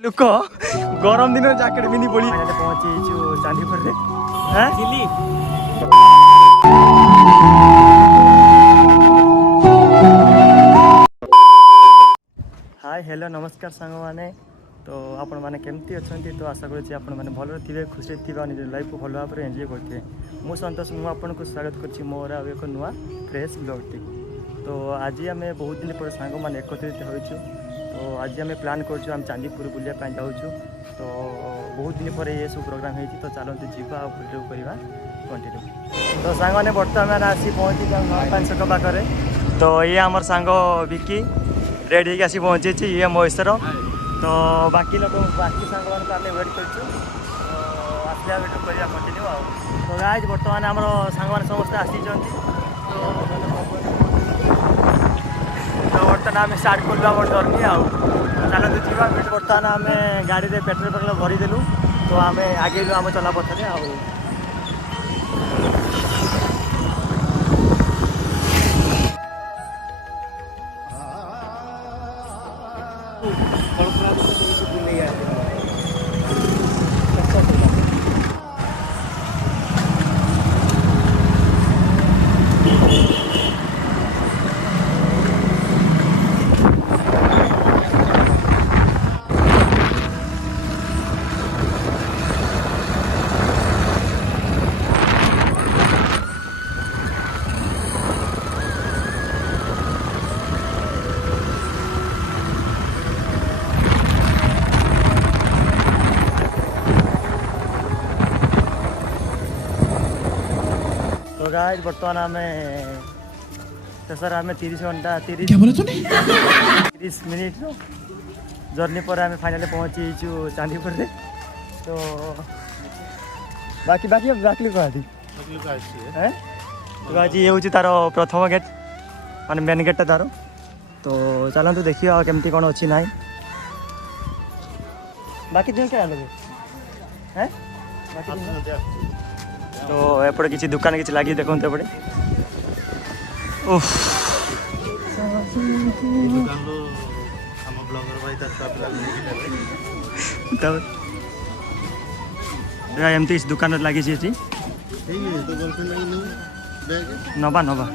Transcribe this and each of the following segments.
Look गरम दिन jacket पिंधि पड़ी पहुंची चांदीपुर रे दिल्ली। हाय हेलो नमस्कार सांग मैंने तो आपण मैंने केमती अच्छा तो आशा करुँच आपण मैंने भल थे खुशी थे निज लाइफ को भल भाव में एंजॉय करते मु संतोष मुझे आपको स्वागत कर मोर आ एक नुआ फ्रेश ब्लॉग टी। तो आज आम बहुत दिन पर सांग मैंने एकत्रित होइछु। तो आज आम प्लान करूँ चांदीपुर बुलाया जाऊँ। तो बहुत दिन पर ये सब प्रोग्राम हो तो चलते जीवा वीडियो करवा कंटिन्यू। तो सांग मैंने बर्तमान आसी पहुँची पान छक पाखे। तो ये आमर सांग विकी रेडी होगी आसी पहुँची ये महेश्वर। तो बाकी लोग बाकी सांग मानक आम वेट कर आसला वीडियो करवा कंटिन्यू आ। तो गाइज बर्तमान आम सांग मैंने समस्त आसी। तो बर्तमान आम स्टार्ट कर जर्नी आ चलते जीवा। बर्तमान आम गाड़ी में पेट्रोल पेट्रोल भरीदेलु। तो आम आगे आम चला पथरे आ गाइस बर्तमान आम शेष आम 30 घंटा 30 मिनिट जर्नी पर आम फाइनली पहुँची चांदीपुर रे। तो बाकी बाकी बाकी कहती तो आज ये हूँ तार प्रथम गेट मान मेन गेटा तार। तो चलतु देखिए केमती कौन अच्छी ना बाकी दिन क्या लगे हैं बाकी। तो एपटे किसी दुकान किसी लगी देखो एपटे एमती किसी दुकान लगी नवा नवा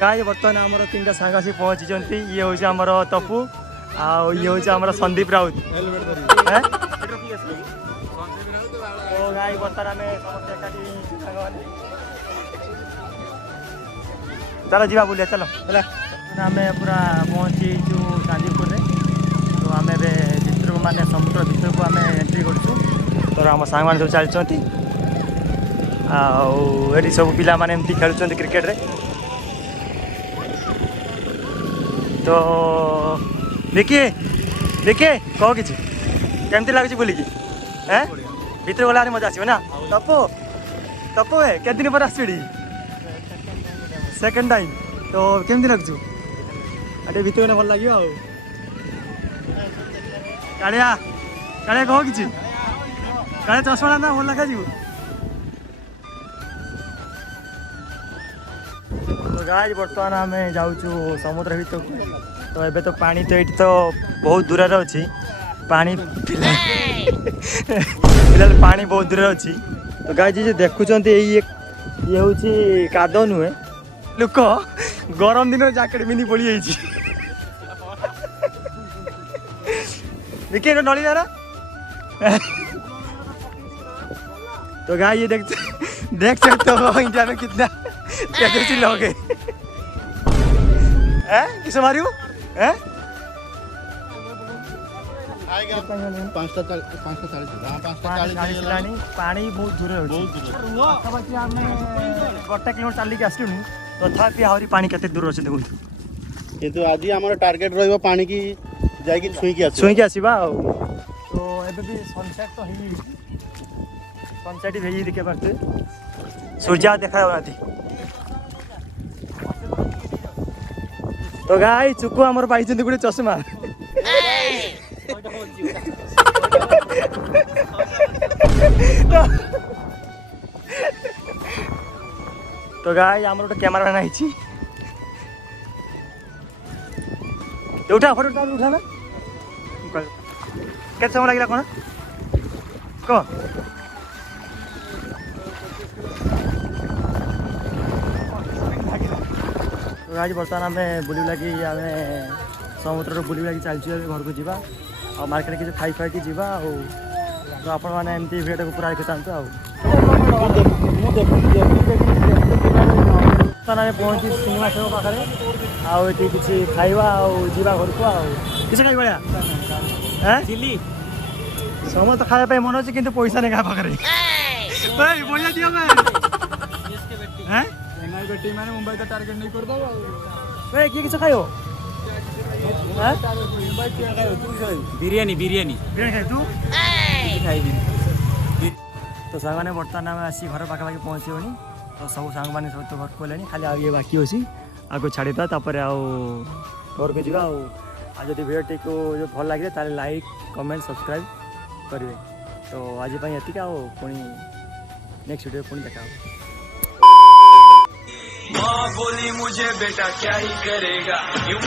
गाय बर्तमान आमर 3टा सांग आसी पहुँची। ये हूँ आमर तपु आ ये हूँ आमर संदीप राउत। तो गाय बर्तमान आम समस्त एकाठी चलो जीवा बुलिया चलो आम पूरा पहुँची चांदीपुर रे। तो आम भितर माने समुद्र भितर को आम एंट्री करूँ। तो आम सांग मैंने सब चलती आठ सब पिला माने एमती खेलुंट क्रिकेट रे। तो देखिए देखिए कह कि केमती लगुच बुलिकी हैं भीतर गला मजा आसो ना। तपो तपो है के दिन पर आसड़ी सेकेंड टाइम। तो केमती लगुच आटे भीतर गले भल लगे कालिया कालिया कह कि कालिया चश्मा ना भल लगा जीव। तो गाइस बर्तमान आम जाऊँ समुद्र भीतर को। तो एबे तो पानी तो ये तो बहुत दूर अच्छी पानी फिलहाल पानी बहुत दूर अच्छी। तो गाइस जी देखुं ये हूँ काद नुहे लुक गरम दिन जैकेट पिंधि पड़ी विकेट नली ना। तो गाय ये देख सकते हो इंडिया में कितना तेजस्वी लोग है किस मारू है पानी बहुत दूर गोटे किलोमीटर चलिक आसलुनि तथापि आहरी पानी केते दूर अच्छे देखो। किंतु आज आम टार्गेट रही पानी की जाकि छुईकी आसवा। तो एबे भी सनसेट तो सनसेट भी देखे पार्थे सूर्य देखा तो गाई चुकु आमर पाई गोटे चश्मा तो गाय आमर गोटे कैमरामैन आइछि उठा फोटो उठा ना केते समय लागला कोन को तो आज बर्तमान आम बुली लगी आम समुद्र बुली लगी चलती घर को जावा और मार्केट किसी खाई खाई जावा तो आपण मैंने एमती भिडियो को पूरा देखी था पहुँची सिनेमा सब पाखे आती किसी खाइबा आवा घर को किसी खाई भाया चिली समस्त खाया मन अच्छे कि पैसा नहीं पाखे पैसा दियो माने मुंबई तो टारगेट नहीं कर दो किए किस खाइयो बिरयानी बिरयानी बिरयानी खाई तू खाइबी तो सांग मैंने बर्तमान आम आसी घर पाखापाखि पहुँचनी तो सब सांग मैंने सब तो घर को खाली आ ये बाकी अच्छी आगे छाड़ीदा तापर घर को जावा जब भिडियो को जो भल लगे ताले लाइक कमेंट सब्सक्राइब करेंगे तो आज ये पुणी नेक्स्ट वीडियो पुणी देखा माँ बोली मुझे बेटा क्या ही करेगा।